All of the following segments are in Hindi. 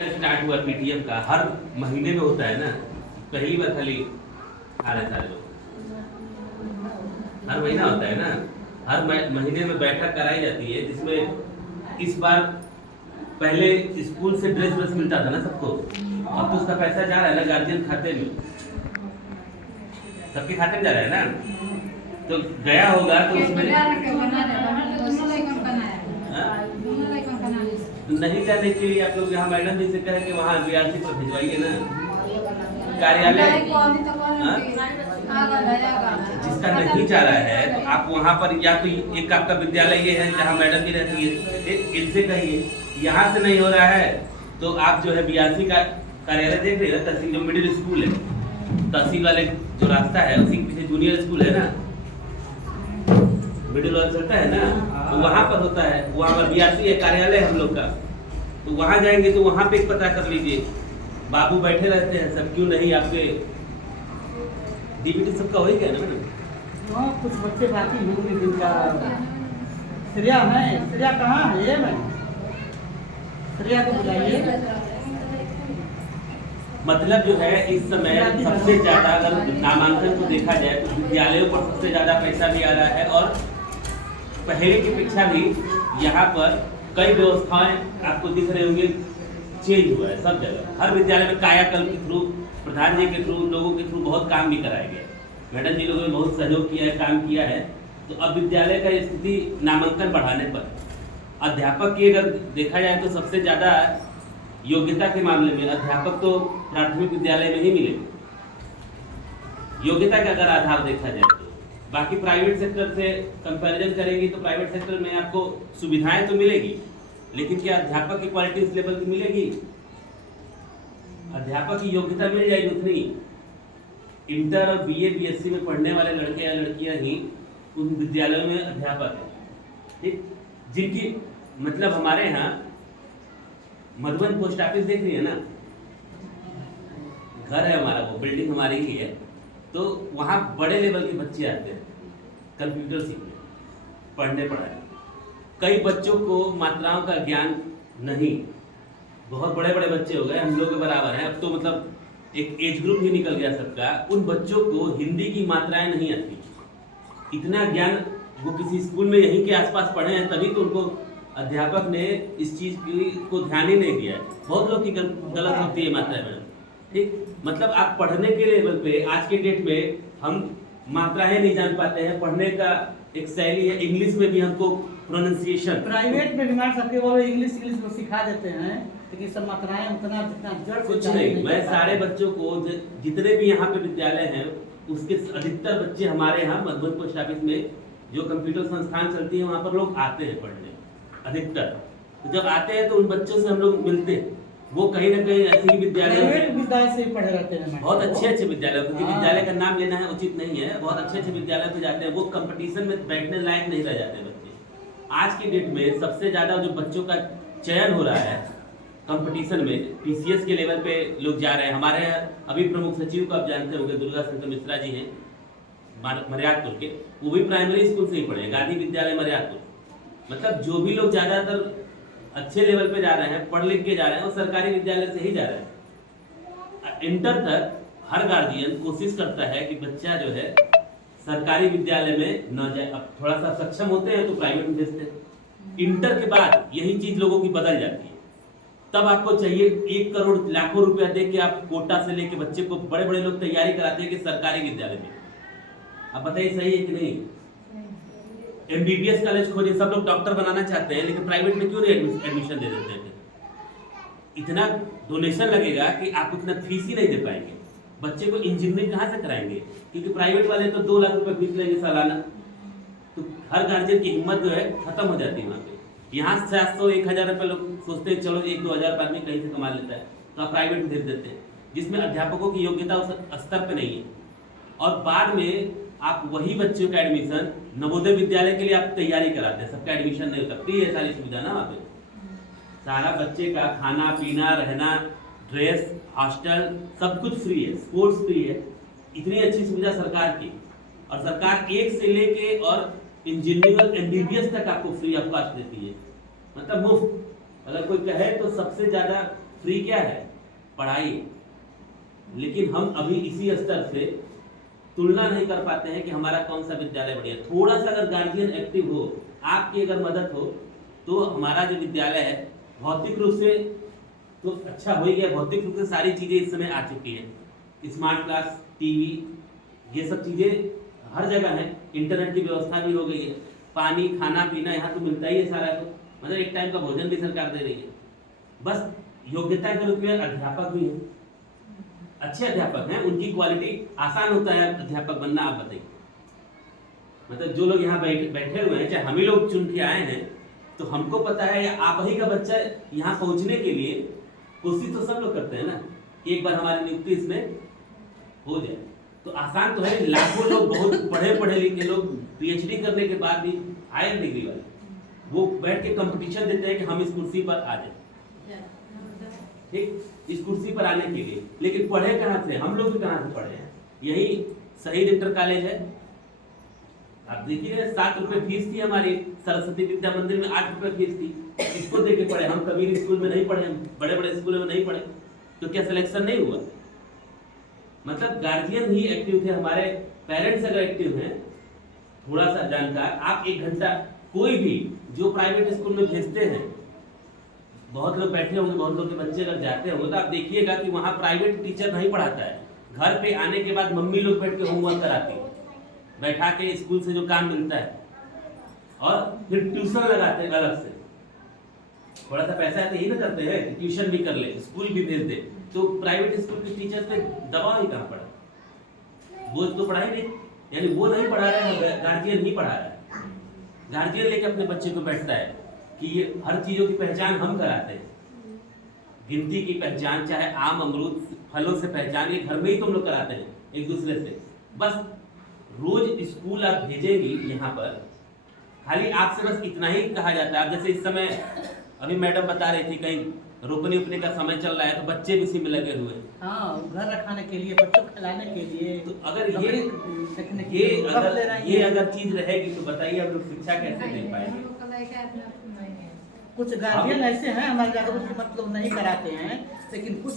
स्टार्ट हुआ पीटीएम का, हर महीने में होता है ना। पहली बार खाली आ रहे सारे लोग, हर महीना होता है ना, हर महीने में बैठक कराई जाती है, जिसमें इस बार पहले स्कूल से ड्रेस मिलता था ना सबको, अब तो उसका पैसा जा रहा है ना गार्जियन खाते में, सबके खाते में जा रहा है ना, तो गया होगा तो उसमें नहीं करने के लिए आप लोग यहाँ मैडम जी से कहें कि वहाँ बीआरसी पर भिजवाइए ना कार्यालय। जिसका नहीं जा रहा है तो आप वहाँ पर, या तो एक आपका विद्यालय ये है जहाँ मैडम जी रहती है, इनसे कहिए। यहाँ से नहीं हो रहा है तो आप जो है बीआरसी का कार्यालय देख रहे हैं, तहसील जो मिडिल स्कूल है, तहसील वाले जो रास्ता है उसी के पीछे जूनियर स्कूल है ना, मिडिल वाला चलता है ना, तो वहाँ पर होता है, वहाँ पर बीआरसी है कार्यालय हम लोग का, तो वहाँ जाएंगे तो वहाँ पे पता कर लीजिए। बाबू बैठे रहते हैं सब, क्यों नहीं आपके डीबीटी सबका हो ही गया ना मैडम? हाँ, कुछ बच्चे बाकी होंगे जिनका श्रेया है। श्रेया कहाँ है? ये मैं श्रेया को बुलाइए। मतलब जो है इस समय सबसे ज्यादा अगर नामांकन को देखा जाए तो विद्यालयों पर सबसे ज्यादा पैसा भी आ रहा है, और पहले की अपेक्षा भी यहाँ पर कई व्यवस्थाएं आपको दिख रहे होंगे चेंज हुआ है सब जगह। हर विद्यालय में कायाकल्प के थ्रू, प्रधान जी के थ्रू, लोगों के थ्रू बहुत काम भी कराया गया, मैडम जी लोगों ने बहुत सहयोग किया है, काम किया है। तो अब विद्यालय का स्थिति नामांकन बढ़ाने पर अध्यापक की अगर देखा जाए तो सबसे ज्यादा योग्यता के मामले में अध्यापक तो प्राथमिक विद्यालय में ही मिलेंगे, योग्यता का अगर आधार देखा जाए तो। बाकी प्राइवेट सेक्टर से कंपैरिजन करेंगे तो प्राइवेट सेक्टर में आपको सुविधाएं तो मिलेगी, लेकिन क्या अध्यापक की क्वालिटी इस लेवल की मिलेगी? अध्यापक की योग्यता मिल जाएगी उतनी। इंटर और बीए बीएससी में पढ़ने वाले लड़के या लड़कियां ही उन विद्यालयों में अध्यापक है, ठीक, जिनकी मतलब हमारे यहाँ मधुबन पोस्ट ऑफिस देख रही है ना, घर है हमारा, वो बिल्डिंग हमारी ही है, तो वहाँ बड़े लेवल के बच्चे आते हैं कंप्यूटर सीखने, पढ़ने पढ़ाने। कई बच्चों को मात्राओं का ज्ञान नहीं, बहुत बड़े बड़े बच्चे हो गए, हम लोग के बराबर हैं अब तो, मतलब एक एज ग्रुप ही निकल गया सबका। उन बच्चों को हिंदी की मात्राएं नहीं आती, इतना ज्ञान वो किसी स्कूल में यहीं के आसपास पढ़े हैं, तभी तो उनको अध्यापक ने इस चीज को ध्यान ही नहीं दिया है। बहुत लोग की गलत होती है मात्राएं मैडम, ठीक, मतलब आप पढ़ने के लेवल पे आज के डेट में हम मात्राएं नहीं जान पाते हैं, पढ़ने का एक शैली है, इंग्लिश में भी हमको प्रोनाउंसिएशन। प्राइवेट में भी सबके वो इंग्लिश में सिखा देते हैं, लेकिन सब मात्राएं उतना जितना जड़ कुछ नहीं। मैं सारे बच्चों को जितने भी यहाँ पे विद्यालय हैं उसके अधिकतर बच्चे हमारे यहाँ मधुबन पोस्ट ऑफिस में जो कंप्यूटर संस्थान चलती है वहाँ पर लोग आते हैं पढ़ने, अधिकतर। तो जब आते हैं तो उन बच्चों से हम लोग मिलते हैं, वो कहीं ना कहीं ऐसे ही विद्यालय से पढ़े रहते हैं, बहुत अच्छे विद्यालय, क्योंकि विद्यालय का नाम लेना है उचित नहीं है, बहुत अच्छे विद्यालय पे जाते हैं, वो कंपटीशन में बैठने लायक नहीं रह जाते बच्चे। आज की डेट में सबसे ज्यादा जो बच्चों का चयन हो रहा है कंपटीशन में, पीसीएस के लेवल पे लोग जा रहे हैं। हमारे अभी प्रमुख सचिव को आप जानते होंगे, दुर्गा शंकर मिश्रा जी हैं मर्यादपुर के, वो भी प्राइमरी स्कूल से ही पढ़े, गांधी विद्यालय मर्यादपुर। मतलब जो भी लोग ज्यादातर अच्छे लेवल पे जा रहे हैं, पढ़ लिख के जा रहे हैं, वो सरकारी विद्यालय से ही जा रहे हैं। इंटर तक हर गार्जियन कोशिश करता है कि बच्चा जो है सरकारी विद्यालय में न जाए। अब थोड़ा सा सक्षम होते हैं तो प्राइवेट में भेजते हैं। इंटर के बाद यही चीज लोगों की बदल जाती है, तब आपको चाहिए 1 करोड़ लाखों रुपया दे के आप कोटा से लेके बच्चे को, बड़े बड़े लोग तैयारी कराते हैं कि सरकारी विद्यालय में। अब बताइए सही है कि नहीं? एमबीबीएस कॉलेज खोलिए, सब लोग डॉक्टर बनाना चाहते हैं, लेकिन प्राइवेट में क्यों नहीं एडमिशन दे देते थे? इतना डोनेशन लगेगा कि आप उतना फीस ही नहीं दे पाएंगे, बच्चे को इंजीनियरिंग कहाँ से कराएंगे? क्योंकि प्राइवेट वाले तो 2 लाख रुपए फीस लेंगे सालाना, तो हर गार्जियन की हिम्मत जो है खत्म हो जाती है वहाँ पे। यहाँ 700-1000 रुपये लोग सोचते हैं चलो 1-2 हज़ार आदमी कहीं से कमा लेता है, तो आप प्राइवेट में भेज देते हैं, जिसमें अध्यापकों की योग्यता उस स्तर पे नहीं है। और बाद में आप वही बच्चों का एडमिशन नवोदय विद्यालय के लिए आप तैयारी कराते हैं, सबका एडमिशन नहीं होता। फ्री है सारी सुविधा ना वहाँ पे, सारा बच्चे का खाना पीना रहना, ड्रेस, हॉस्टल, सब कुछ फ्री है, स्पोर्ट्स फ्री है। इतनी अच्छी सुविधा सरकार की, और सरकार 1 से लेके और इंजीनियरिंग और एमबीबीएस तक आपको फ्री ऑफ कॉस्ट देती है, मतलब मुफ्त। अगर कोई कहे तो सबसे ज्यादा फ्री क्या है? पढ़ाई। लेकिन हम अभी इसी स्तर से तुलना नहीं कर पाते हैं कि हमारा कौन सा विद्यालय बढ़िया। थोड़ा सा अगर गार्जियन एक्टिव हो, आपकी अगर मदद हो, तो हमारा जो विद्यालय है भौतिक रूप से तो अच्छा हो ही गया। भौतिक रूप से सारी चीजें इस समय आ चुकी हैं, स्मार्ट क्लास, टीवी, ये सब चीजें हर जगह है। इंटरनेट की व्यवस्था भी हो गई है, पानी, खाना पीना यहाँ तो मिलता ही है सारा। तो मतलब एक टाइम का भोजन भी सरकार दे रही है। बस योग्यता के रूप में अध्यापक भी हैं, अच्छे अध्यापक हैं, उनकी क्वालिटी, आसान होता है अध्यापक बनना। आप बताइए, मतलब जो लोग यहाँ बैठे हुए हैं, चाहे हम ही लोग चुन के आए हैं, तो हमको पता है या आप ही का बच्चा यहाँ पहुँचने के लिए कोशिश तो सब लोग करते हैं ना कि एक बार हमारी नियुक्ति इसमें हो जाए। तो आसान तो है। लाखों लोग, बहुत पढ़े लिखे लोग, पीएचडी करने के बाद भी, हायर डिग्री वाले, वो बैठ के कंपटीशन देते हैं कि हम इस कुर्सी पर आ जाए, ठीक, इस कुर्सी पर आने के लिए। लेकिन पढ़े कहाँ से? हम लोग भी कहाँ से पढ़े हैं? यही शहीद इंटर कॉलेज है। आप देखिए 7 रुपए फीस थी हमारी, सरस्वती विद्या मंदिर में 8 रुपए फीस थी। इसको दे के पढ़े हम। कबीर स्कूल में नहीं पढ़े, हम बड़े बड़े स्कूलों में नहीं पढ़े, तो क्या सिलेक्शन नहीं हुआ? मतलब गार्जियन ही एक्टिव थे, हमारे पेरेंट्स अगर एक्टिव हैं, थोड़ा सा जानकार, आप 1 घंटा कोई भी जो प्राइवेट स्कूल में भेजते हैं, बहुत लोग बैठे होंगे, बहुत लोग के बच्चे अगर जाते होंगे, तो आप देखिएगा कि वहाँ प्राइवेट टीचर नहीं पढ़ाता है। घर पे आने के बाद मम्मी लोग बैठ के होमवर्क कराती है, बैठा के स्कूल से जो काम मिलता है, और फिर ट्यूशन लगाते हैं अलग से। थोड़ा सा पैसा है तो यही ना करते हैं कि ट्यूशन भी कर ले, स्कूल भी भेज दे। तो प्राइवेट स्कूल के टीचर पे दबाव ही कहाँ पड़ा? बोझ तो पढ़ा ही नहीं, यानी वो नहीं पढ़ा रहे हैं, गार्जियन ही पढ़ा रहा है। गार्जियन लेके अपने बच्चे को बैठता है कि ये हर चीजों की पहचान हम कराते हैं। गिनती की पहचान, चाहे आम, अमरूद, फलों से पहचान, ये घर में ही तो हम लोग कराते हैं एक दूसरे से। बस रोज स्कूल आप भेजेंगी यहाँ पर, खाली आपसे बस इतना ही कहा जाता है। आप जैसे इस समय अभी मैडम बता रही थी, कहीं रोपनी उपनी का समय चल रहा है, तो बच्चे भी इसी में लगे हुए हैं। हाँ, घर रखाने के लिए, बच्चों को खिलाने के लिए। तो अगर ये अगर चीज रहेगी तो बताइए हम लोग शिक्षा कैसे दे पाएंगे? कुछ गार्जियन ऐसे हैं हमारे जागरूक, मतलब नहीं कराते हैं, लेकिन कुछ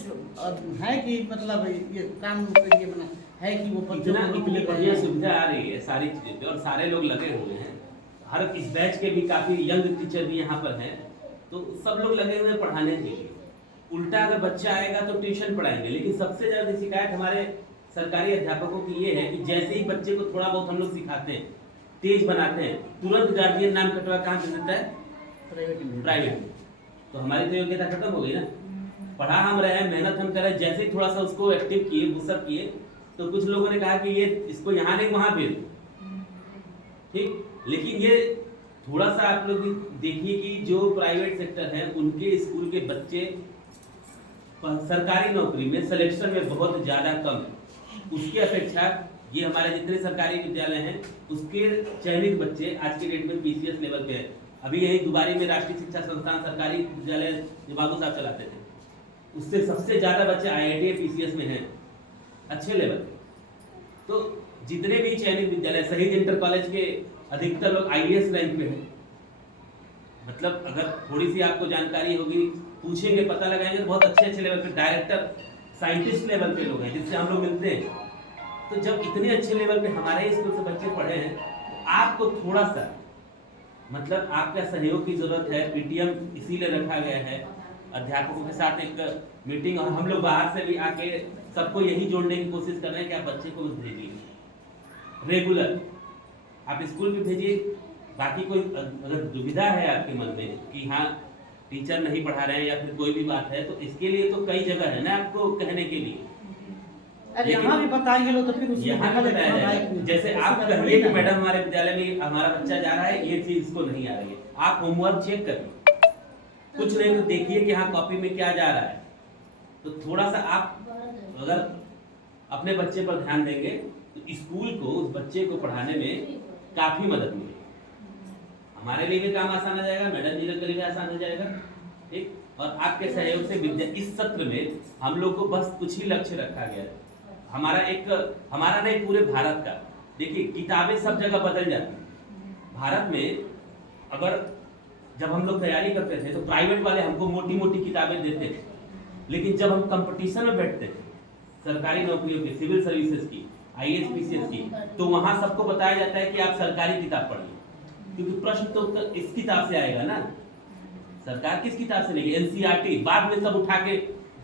है कि मतलब ये काम के लिए बना है कि वो बच्चों को इतनी बढ़िया सुविधा आ रही है सारी चीजें पे, और सारे लोग लगे हुए हैं। हर इस बैच के भी काफी यंग टीचर भी यहाँ पर हैं, तो सब लोग लगे हुए हैं पढ़ाने के लिए। उल्टा अगर बच्चा आएगा तो ट्यूशन पढ़ाएंगे। लेकिन सबसे ज्यादा शिकायत हमारे सरकारी अध्यापकों की ये है कि जैसे ही बच्चे को थोड़ा बहुत हम लोग सिखाते हैं, तेज बनाते हैं, तुरंत गार्जियन नाम कटवा कहाँ से देता है? प्राइवेट में। तो हमारी तो योग्यता खत्म हो गई ना। पढ़ा हम रहे हैं, मेहनत हम कर रहे हैं, जैसे ही थोड़ा सा उसको एक्टिव किए, बुसअप किए, तो कुछ लोगों ने कहा कि ये इसको यहाँ नहीं वहां भेज, ठीक। लेकिन ये थोड़ा सा आप लोग देखिए कि जो प्राइवेट सेक्टर है, उनके स्कूल के बच्चे सरकारी नौकरी में सिलेक्शन में बहुत ज्यादा कम है। उसकी अपेक्षा ये हमारे जितने सरकारी विद्यालय हैं, उसके चयनित बच्चे आज के डेट में पीसीएस लेवल पे हैं। अभी यही दुबारी में राष्ट्रीय शिक्षा संस्थान सरकारी विद्यालय जो बाबू साहब चलाते थे, उससे सबसे ज्यादा बच्चे आईआईटी पीसीएस में हैं, अच्छे लेवल पे। तो जितने भी चयनित विद्यालय, शहीद इंटर कॉलेज के अधिकतर लोग आईएएस रैंक पे हैं। मतलब अगर थोड़ी सी आपको जानकारी होगी, पूछेंगे, पता लगाएंगे, तो बहुत अच्छे लेवल पे डायरेक्टर, साइंटिस्ट लेवल पे लोग हैं जिससे हम लोग मिलते हैं। तो जब इतने अच्छे लेवल पे हमारे स्कूल से बच्चे पढ़े हैं, तो आपको थोड़ा सा मतलब आपका सहयोग की जरूरत है। पीटीएम इसीलिए रखा गया है, अध्यापकों के साथ एक मीटिंग, और हम लोग बाहर से भी आके सबको यही जोड़ने की कोशिश कर रहे हैं कि आप बच्चे को भेजिए रेगुलर, आप स्कूल भी भेजिए। बाकी कोई अगर दुविधा है आपके मन में कि हाँ टीचर नहीं पढ़ा रहे हैं या फिर कोई भी बात है, तो इसके लिए तो कई जगह है ना आपको कहने के लिए। अरे यहाँ भी बताएंगे लोग, तो फिर यहाँ भी बताया जाएगा। जैसे आप कहिए कि मैडम हमारे विद्यालय में हमारा बच्चा जा रहा है, ये चीज इसको नहीं आ रही है, आप होमवर्क चेक करिए, कुछ नहीं तो देखिए कि हाँ कॉपी में क्या जा रहा है। तो थोड़ा सा आप अगर अपने बच्चे पर ध्यान देंगे तो स्कूल को, उस बच्चे को पढ़ाने में काफी मदद मिलेगी। हमारे लिए भी काम आसान हो जाएगा, मैडम जी के लिए भी आसान हो जाएगा, ठीक। और आपके सहयोग से विद्या, इस सत्र में हम लोग को बस कुछ ही लक्ष्य रखा गया है। हमारा नहीं, पूरे भारत का। देखिए किताबें सब जगह बदल जाती हैं। भारत में अगर जब हम लोग तैयारी करते थे तो प्राइवेट वाले हमको मोटी मोटी किताबें देते थे, लेकिन जब हम कंपटीशन में बैठते हैं सरकारी नौकरियों की, सिविल सर्विसेज की, आईएएस पीसीएस की, तो वहां सबको बताया जाता है कि आप सरकारी किताब पढ़िए, क्योंकि प्रश्न तो इस किताब से आएगा ना, सरकार किस किताब से लेगी? एनसीईआरटी। बाद में सब उठा के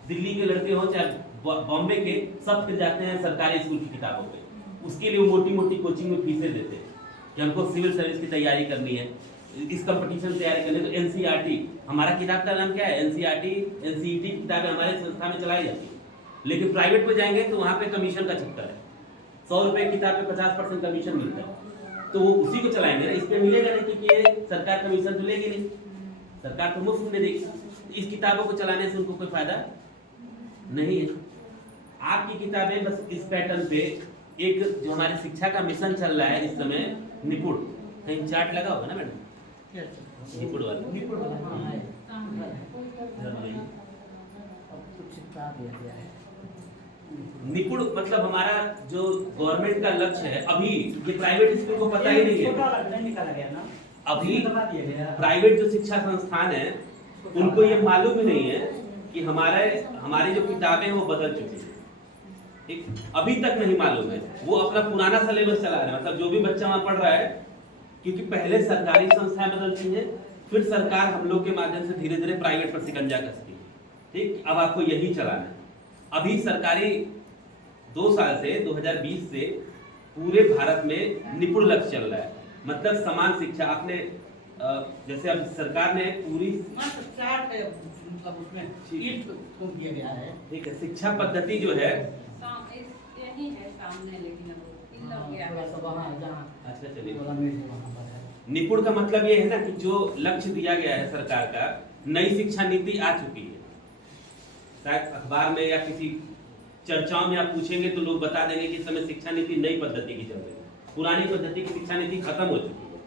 दिल्ली के लड़के हो चाहे बॉम्बे के, सब फिर जाते हैं सरकारी स्कूल की किताबों पे। उसके लिए वो मोटी मोटी कोचिंग में फीसें देते हैं कि हमको सिविल सर्विस की तैयारी करनी है, इस कंपटीशन की तैयारी करनी है। तो एनसीईआरटी, हमारा किताब का नाम क्या है? एनसीईआरटी, एनसीईटी की किताबें हमारे संस्था में चलाई जाती है। लेकिन प्राइवेट में जाएंगे तो वहां पे कमीशन का चक्कर है, 100 रुपए की किताब पे 50% कमीशन मिलता है, तो वो उसी को चलाएंगे ना, इस पे मिलेगा नहीं, क्योंकि ये सरकार कमीशन तो लेगी नहीं, सरकार तो मुफ्त में देगी। इस किताबों को चलाने से उनको कोई फायदा नहीं है। आपकी किताबें बस इस पैटर्न पे, एक जो हमारी शिक्षा का मिशन चल रहा है इस समय, निपुण, कहीं चार्ट लगा होगा ना मैडम, निपुण वाला, निपुण वाला, हाँ है। निपुण मतलब हमारा जो गवर्नमेंट का लक्ष्य है, अभी ये प्राइवेट स्कूल को पता ही नहीं है, निकाला गया ना अभी प्राइवेट जो शिक्षा संस्थान है उनको ये मालूम ही नहीं है कि हमारी जो किताबें वो बदल चुकी है, ठीक, अभी तक नहीं मालूम है। वो अपना पुराना सिलेबस चला रहे हैं, मतलब जो भी बच्चा वहां पढ़ रहा है, क्योंकि पहले सरकारी संस्थाएं बदलती हैं, फिर सरकार हम लोग के माध्यम से धीरे धीरे प्राइवेट पर शिकंजा कसती है, ठीक। अब आपको यही चलाना है। अभी सरकारी 2 साल से 2020 से पूरे भारत में निपुण लक्ष्य चल रहा है, मतलब समान शिक्षा। आपने जैसे अब सरकार ने पूरी मतलब उसमें दिया गया है, ठीक है, शिक्षा पद्धति जो है, यही है सामने, लेकिन अच्छा चलिए, निपुण का मतलब ये है ना कि जो लक्ष्य दिया गया है सरकार का, नई शिक्षा नीति आ चुकी है। शायद अखबार में या किसी चर्चाओं में आप पूछेंगे तो लोग बता देंगे कि इस समय शिक्षा नीति नई पद्धति की चल रही है, पुरानी पद्धति की शिक्षा नीति खत्म हो चुकी है,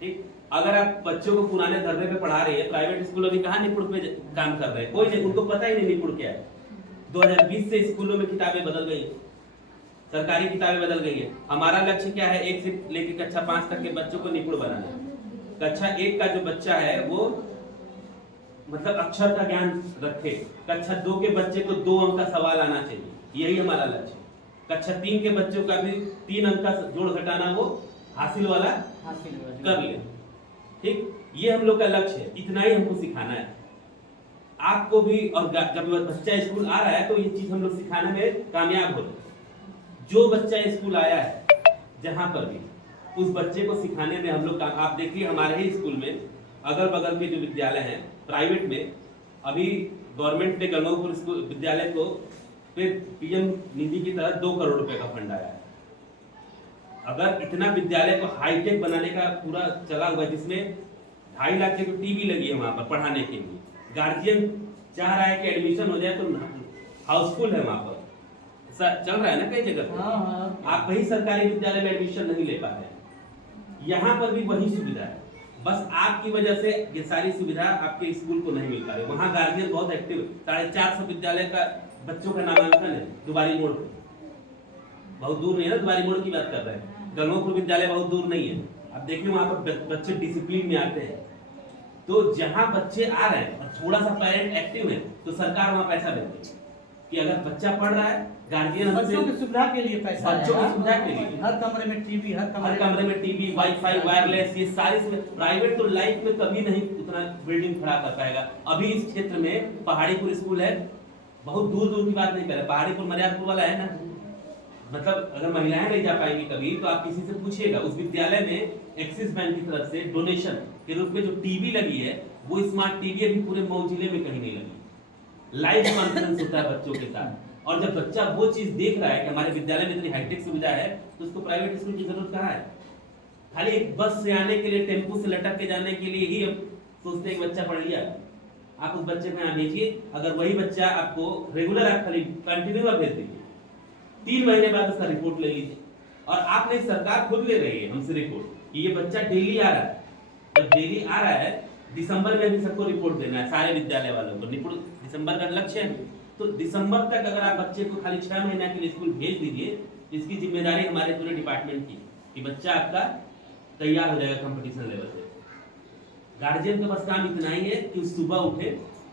ठीक। अगर आप बच्चों को पुराने धर्मे पे पढ़ा रही है, प्राइवेट स्कूल अभी कहाँ निपुण पे काम कर रहे हैं, कोई नहीं, उनको पता ही नहीं निपुण क्या है। 2020 से स्कूलों में किताबें बदल गई, सरकारी किताबें बदल गई है। हमारा लक्ष्य क्या है? 1 से लेकर कक्षा 5 तक के बच्चों को निपुण बनाना। कक्षा 1 का जो बच्चा है वो मतलब अक्षर का ज्ञान रखे, कक्षा 2 के बच्चे को 2 अंक का सवाल आना चाहिए, यही हमारा लक्ष्य है। कक्षा 3 के बच्चों का भी 3 अंक का जोड़ घटाना वो हासिल वाला कर ले, ठीक। ये हम लोग का लक्ष्य है, इतना ही हमको सिखाना है आपको भी। और जब बच्चा स्कूल आ रहा है तो ये चीज हम लोग सिखाने में कामयाब हो रहे हैं। जो बच्चा स्कूल आया है जहां पर भी, उस बच्चे को सिखाने में हम लोग, आप देखिए हमारे ही स्कूल में अगल बगल के जो विद्यालय हैं प्राइवेट में, अभी गवर्नमेंट ने गंगोपुर स्कूल विद्यालय को फिर पीएम निधि की तरह 2 करोड़ रुपए का फंड आया है। अगर इतना विद्यालय को हाईटेक बनाने का पूरा चला हुआ है, जिसमें 2.5 लाख की तो टीवी लगी है वहां पर पढ़ाने के लिए, गार्जियन चाह रहा है कि एडमिशन हो जाए, तो हाउसफुल है वहां पर, चल रहा है ना कई जगह। आप वही सरकारी विद्यालय में एडमिशन नहीं ले पा रहे हैं, यहाँ पर भी वही सुविधा है, बस आपकी वजह से ये सारी सुविधा आपके स्कूल को नहीं मिल पा रही। वहाँ गार्जियन बहुत एक्टिव है, 450 विद्यालय का बच्चों का नामांकन है दुबारी मोड़ पे, बहुत दूर नहीं है ना, दुबारी मोड़ की बात कर रहे हैं, गंगोपुर विद्यालय बहुत दूर नहीं है। अब देखिए वहाँ पर बच्चे डिसिप्लिन में आते हैं, तो जहाँ बच्चे आ रहे हैं और थोड़ा सा पेरेंट एक्टिव है तो सरकार वहाँ पैसा देती है कि अगर बच्चा पढ़ रहा है, गार्जियन बच्चों की सुविधा के लिए पैसा, बच्चों की सुविधा के लिए हर कमरे में टीवी, हर कमरे में टीवी, वाईफाई, वायरलेस, ये सारी प्राइवेट तो लाइफ में कभी नहीं उतना बिल्डिंग खड़ा कर पाएगा। अभी इस क्षेत्र में पहाड़ीपुर स्कूल है, बहुत दूर दूर की बात नहीं कर रहे, पहाड़ीपुर मर्यादपुर वाला है ना, मतलब अगर महिलाएं नहीं जा पाएंगी कभी तो आप किसी से पूछिएगा, उस विद्यालय में एक्सिस बैंक की तरफ से डोनेशन के रूप में जो टीवी लगी है, वो स्मार्ट टीवी अभी पूरे मऊ जिले में कहीं नहीं लगी। लाइव कॉन्फ्रेंस होता है बच्चों के साथ, और जब बच्चा वो चीज देख रहा है कि हमारे विद्यालय में इतनी हाईटेक सुविधा है, तो उसको प्राइवेट स्कूल की जरूरत कहाँ है? खाली एक बस से आने के लिए, टेम्पू से लटक के जाने के लिए ही हम सोचते हैं कि बच्चा पढ़ लिया। आप उस बच्चे को यहाँ भेजिए, अगर वही बच्चा आपको रेगुलर, आप खाली कंटिन्यू भेज दीजिए, 3 महीने बाद उसका रिपोर्ट ले लीजिए, और आपने सरकार खुद ले रही है हमसे रिपोर्ट कि ये बच्चा डेली आ रहा है। जब डेली आ रहा है, दिसंबर में भी सबको रिपोर्ट देना है, सारे विद्यालय वालों को निपुण, दिसंबर का लक्ष्य है, तो दिसंबर तक अगर आप बच्चे को खाली 6 महीना के लिए स्कूल भेज दीजिए, इसकी जिम्मेदारी हमारे पूरे डिपार्टमेंट की कि बच्चा आपका तैयार हो जाएगा कंपटीशन लेवल पे। गार्जियन का बस काम इतना ही है कि सुबह उठे,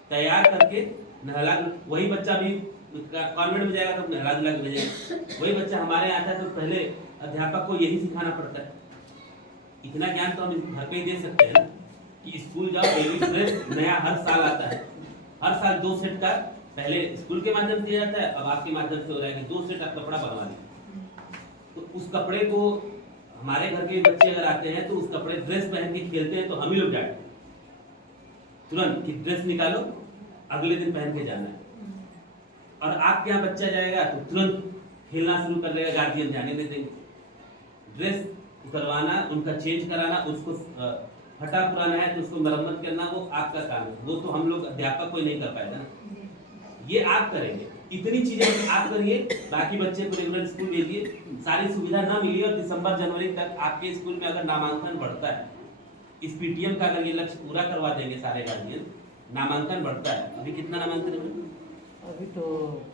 तैयार करके नहला, वही बच्चा भी कॉन्वेंट में जाएगा तो नहला धुला के भेजेगा। वही बच्चा हमारे यहाँ आता है तो पहले अध्यापक को यही सिखाना पड़ता है। इतना ज्ञान तो हम घर पे ही दे सकते हैं ना, कि स्कूल जाओ, डेली ड्रेस नया हर साल आता है, हर साल 2 सेट का पहले स्कूल के माध्यम से दिया जाता है, अब आपके माध्यम से हो रहा है कि 2 सेट आप कपड़ा बनवा लीजिए। तो उस कपड़े को हमारे घर के बच्चे अगर आते हैं तो उस कपड़े ड्रेस पहन के खेलते हैं तो हम ही लोग डांटते हैं तुरंत कि ड्रेस निकालो, अगले दिन पहन के जाना है। और आपके यहाँ बच्चा जाएगा तो तुरंत खेलना शुरू कर देगा, गार्जियन जाने नहीं देंगे। ड्रेस उतरवाना, उनका चेंज कराना, उसको फटा पुराना है तो उसको मरम्मत करना, वो आपका काम है। वो तो हम लोग अध्यापक कोई नहीं कर पाएगा ना, ये आप करेंगे। इतनी चीजें आप करिए, बाकी बच्चे को रेगुलर स्कूल भेजिए। सारी सुविधा ना मिली और दिसंबर जनवरी तक आपके स्कूल में अगर नामांकन बढ़ता है, इस पीटीएम का अगर ये लक्ष्य पूरा करवा देंगे सारे गार्जियन, नामांकन बढ़ता है। अभी कितना नामांकन है? अभी तो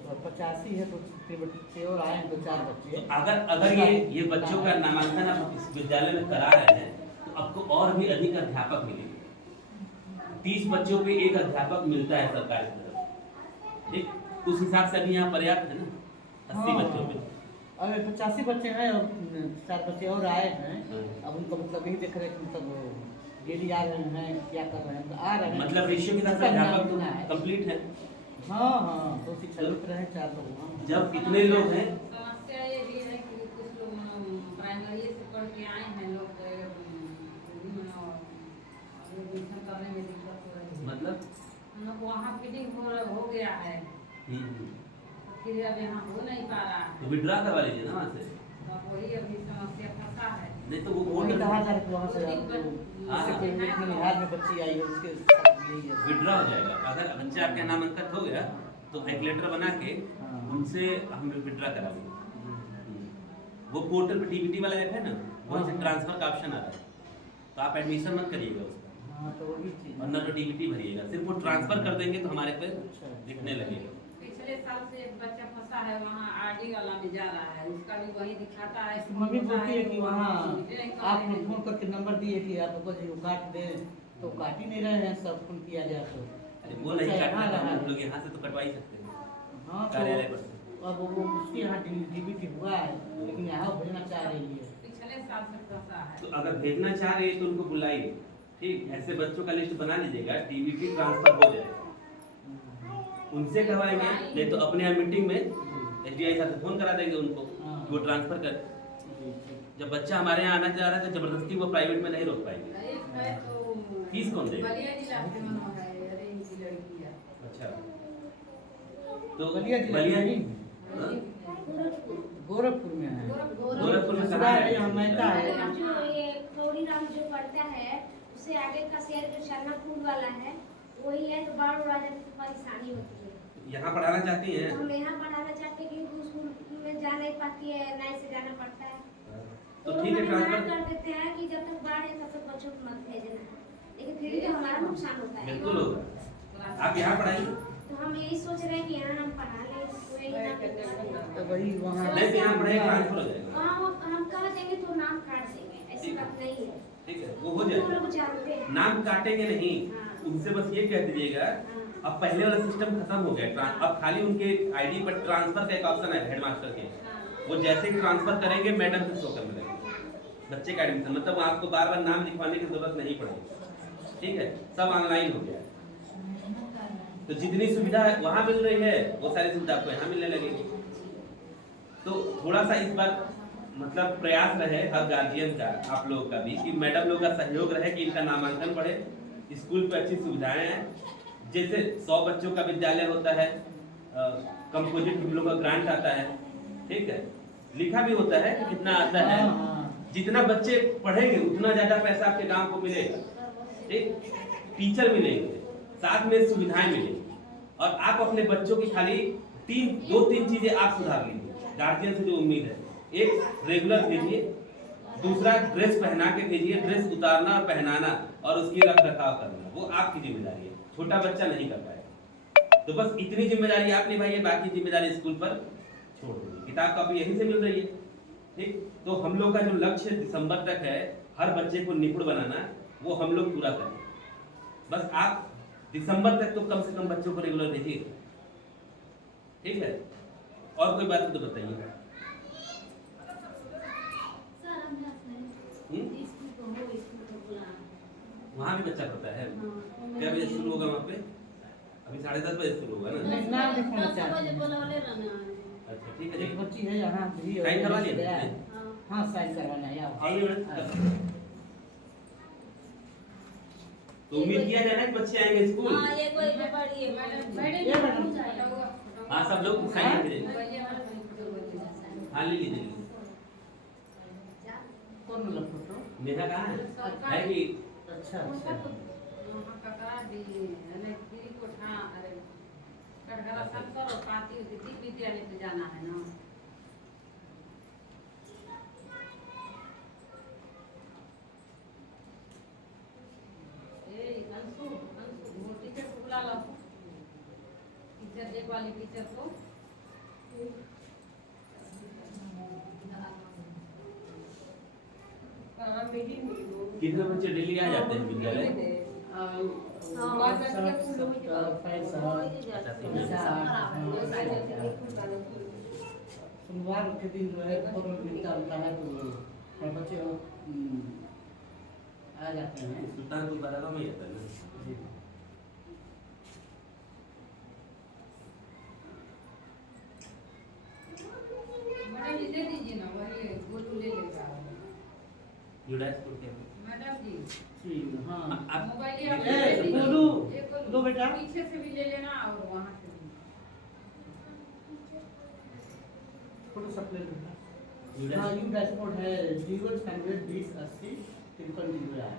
85 है, तो और आए हैं 2-4 बच्चे। अगर ये बच्चों का नामांकन आप इस विद्यालय में करा रहे हैं तो आपको और भी अधिक अध्यापक मिलेंगे। 30 बच्चों पे 1 अध्यापक मिलता है सरकारी तरफ, ठीक? उस हिसाब से अभी यहाँ पर्याप्त है ना, 80 बच्चों पे। अभी 85 बच्चे हैं और 4 बच्चे और आए हैं। अब उनको मतलब यही देख रहे हैं कि मतलब डेली आ रहे हैं, क्या कर रहे हैं, तो आ रहे हैं। मतलब रेशियो के हिसाब से अध्यापक कंप्लीट है। हाँ हाँ, 2 शिक्षक मित्र हैं, 4 लोग वहाँ। जब इतने लोग हैं, समस्या ये भी है कि कुछ लोग प्राइमरी से पढ़ के आए हैं लोग, एडमिशन करने में दिक्कत हो रही है। मतलब हम लोग वहाँ फीडिंग हो गया है, फिर अब यहाँ हो नहीं पा रहा है, तो विड्रा करवा लीजिए ना वहाँ से। तो वही अभी समस्या फंसा है। नहीं तो वो वही बोर्ड कहा जा रहा है कि वहाँ से आपको बिहार में बच्ची आई है, उसके साथ यही है। विड्रा हो जाएगा। अगर बच्चा आपके नामांकन हो गया तो एक लेटर बना के उनसे हम विड्रा करा लेंगे। वो पोर्टल पे टीबीटी वाला ऐप है ना, वहाँ से ट्रांसफर का ऑप्शन आ रहा है, तो आप एडमिशन मत करिएगा उसका, हाँ, तो वही चीज़। वरना तो टीबीटी भरिएगा। सिर्फ वो ट्रांसफर कर देंगे तो हमारे पे दिखने लगेगा। पिछले साल से एक बच्चा फंसा है वहाँ, आरडी वाला में जा रहा है, उसका भी वही दिखाता है। मम्मी बोलती है कि वहाँ आप फोन करके नंबर दिए कि आपको जी काट दे, तो काट ही नहीं रहे हैं। सब फोन किया जाए तो अरे वो नहीं काटना तो हम लोग यहाँ से तो कटवा ही सकते हैं, हाँ, कार्यालय पर से। तो अब वो उसके यहाँ डीबीटी हुआ है, लेकिन यहाँ भेजना चाह रही है। पिछले साल से फंसा है। तो अगर भेजना चाह रहे हैं तो उनको बुलाइए, ठीक? ऐसे बच्चों का लिस्ट बना लीजिएगा, टीबीटी ट्रांसफर हो जाएगा, उनसे करवाएंगे। नहीं तो अपने यहाँ मीटिंग में एसडीआई साहब से फोन करा देंगे उनको कि वो ट्रांसफर कर। जब बच्चा हमारे यहाँ आना चाह रहा है तो जबरदस्ती वो प्राइवेट में नहीं रोक पाएंगे। एक है तो फीस कौन देगा? बलिया जिला से मनो है, अरे इनकी लड़की है। अच्छा, तो बलिया जिला बलिया में? हाँ? गोरखपुर में है। गोरखपुर में दूसरा कहाँ है, है? यहाँ मेहता है। जो ये खौरीराम जो पड़ता है, उससे आगे का शहर जो शरणापुर वाला है, वही है। तो बाढ़ उड़ा जाने से परेशानी होती है। यहाँ पढ़ाना चाहती हैं? हम यहाँ पढ़ाना चाहते हैं, क्योंकि स्कूल में जा नहीं पाती है, नाई से जाना पड़ता है। तो तो ठीक है, हमें मना ट्रांसफर कर देते हैं कि जब तक बाढ़ है तब तक बच्चों को मत भेजना है, लेकिन फिर भी तो हमारा नुकसान होता है। बिल्कुल होगा। आप यहाँ पढ़ाइए। तो हम यही सोच रहे हैं कि यहाँ हम पढ़ा लें, कोई ना तो वही वहाँ नहीं तो यहाँ पढ़ाई ट्रांसफर हो जाएगा। वहाँ हम कह देंगे तो नाम काट देंगे, ऐसी बात नहीं है। ठीक है, वो हो हम जाएगा। लोग जानते हैं। नाम काटेंगे नहीं, हाँ। उनसे बस ये कह दीजिएगा अब पहले वाला सिस्टम खत्म हो गया, अब खाली उनके आईडी पर ट्रांसफर का एक ऑप्शन है हेडमास्टर के, वो जैसे ही ट्रांसफर करेंगे मैडम से शो करने लगेंगे बच्चे का एडमिशन। मतलब आपको बार बार नाम लिखवाने की जरूरत नहीं पड़ेगी, ठीक है? सब ऑनलाइन हो गया है। तो जितनी सुविधा वहाँ मिल रही है वो सारी सुविधा आपको यहाँ मिलने लगेगी। तो थोड़ा सा इस बार मतलब प्रयास रहे हर गार्जियन का, आप लोग का भी, कि मैडम लोग का सहयोग रहे कि इनका नामांकन बढ़े, स्कूल पे अच्छी सुविधाएं हैं। जैसे 100 बच्चों का विद्यालय होता है, कंपोजिट हम लोग का ग्रांट आता है, ठीक है? लिखा भी होता है कि कितना आता है, जितना बच्चे पढ़ेंगे उतना ज्यादा पैसा आपके गांव को मिलेगा, ठीक? टीचर मिलेंगे, साथ में सुविधाएं मिलेंगी, और आप अपने बच्चों की खाली 2-3 चीजें आप सुधार लीजिए। गार्जियन से जो उम्मीद है, एक रेगुलर भेजिए, दूसरा ड्रेस पहना के भेजिए, ड्रेस उतारना और पहनाना और उसकी रख रखाव करना वो आपकी जिम्मेदारी है, छोटा बच्चा नहीं कर पाएगा। तो बस इतनी जिम्मेदारी आप निभाइए, बाकी जिम्मेदारी स्कूल पर छोड़ दीजिए। किताब कॉपी यहीं से मिल रही है, ठीक? तो हम लोग का जो लक्ष्य दिसंबर तक है हर बच्चे को निपुण बनाना, वो हम लोग पूरा करें। बस आप दिसंबर तक तो कम से कम बच्चों को रेगुलर भेजिए। ठीक है, और कोई बात हो तो बताइए। वहाँ भी बच्चा पढ़ता है? क्या बजे शुरू होगा वहाँ पे? अभी 10:30 बजे शुरू होगा ना? नाम लिखवाना चाहते हैं। अच्छा ठीक है, एक बच्ची है यहाँ भी। साइन करवा लिया? हाँ साइन करवाना है। आओ। आइए मैडम। तो उम्मीद किया जाए ना कि बच्चे आएंगे स्कूल? हाँ सब लोग साइन करके जाइए। हाँ ले लीजिए। कौन वाला फोटो? मेरा कहाँ है? है कि अच्छा अच्छा। विद्यालय पे जाना है ना। टीचर को बुला लो, टीचर एक वाली टीचर को। कितने बच्चे डेली आ जाते हैं विद्यालय? सोमवार के दिन जो है फॉर्म मिलता है तो बच्चे आ जाते हैं। सुल्तानपुर बारागांव में ही आता है ना? जी। मैडम जी दे दीजिए ना, वही गोलू ले लेगा। यूडाइस को क्या? मैडम जी ठीक हाँ। आप मोबाइल ए, गोलू, लो बेटा। पीछे से भी ले लेना और वहाँ से भी। फोटो सब ले लेना। यूडाइस हाँ यू डैशबोर्ड है 0-20-80 53 है।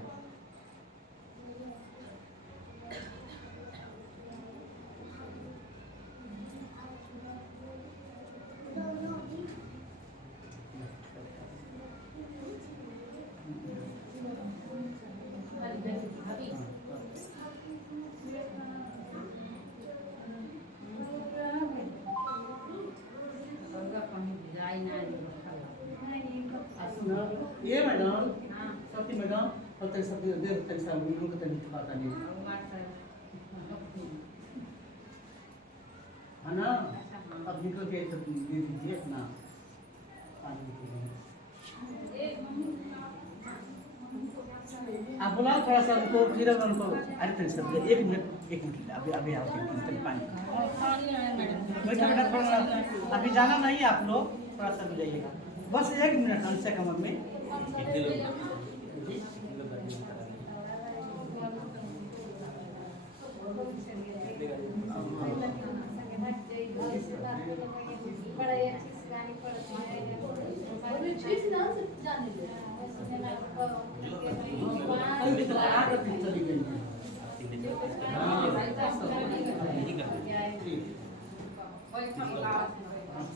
ये मैडम सती मैडम और तक सब देर तक सब लोग तक पता नहीं है ना। अब निकल के तो दे दीजिए अपना आप बुलाओ थोड़ा सा उनको फिर उनको अरे तक सब 1 मिनट अभी अभी आओ पानी बेटा बेटा थोड़ा अभी जाना नहीं आप लोग थोड़ा सा मिलाइएगा बस 1 मिनट कम से कम में। कितने लोग?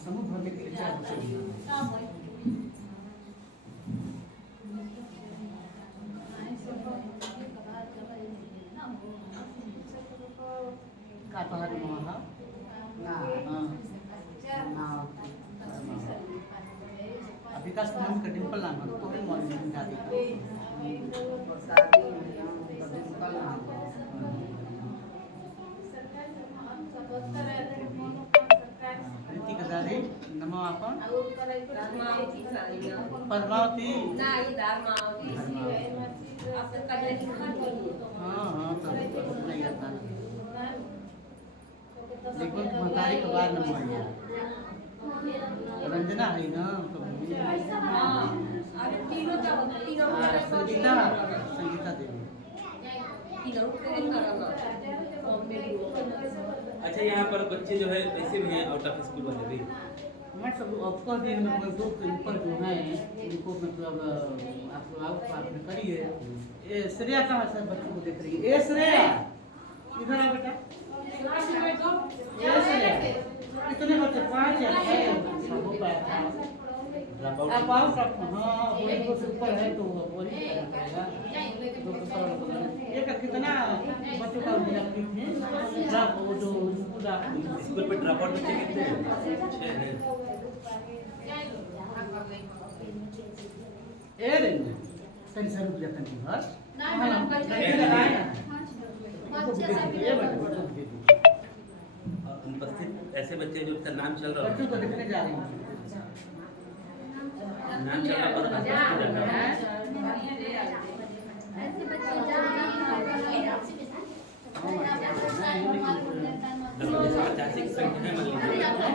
समूह भरने के लिए 4 बच्चे विकास कुमार का डिम्पल नाम है तो मॉर्निंग जाती है रीति कदारी नमो आपन पद्मावती हाँ हाँ तो नहीं आता देखो तुम्हारी के बाद नमो आया रंजना है ना तो संगीता संगीता देवी। अच्छा यहाँ पर बच्चे जो है ऐसे भी हैं आउट ऑफ स्कूल वाले भी? मैं सब ऑफकोर्स दिन मतलब 2 के ऊपर जो है उनको मतलब आप आपने करिए। ये श्रेया कहाँ से बच्चों को देख रही है? ए श्रेया इधर आ बेटा। ए श्रेया कितने बच्चे 5 या 6 हो पाया आप आओ सब हाँ वही को ऊपर है तो वही करना पड़ेगा। एक कितना बच्चों का विद्यार्थी थे ड्रॉप वो जो स्कूल पे ड्रॉप आउट बच्चे कितने हैं? 6 हैं। ए रे तन सर रुपया तन की बस अनुपस्थित ऐसे बच्चे जो का नाम चल रहा बच्चों को है, देखने जा रही हूँ। नाम चल रहा है पर आसपास के जाता है। ऐसे बच्चे जा रहे हैं लगभग 85% है मान लीजिए।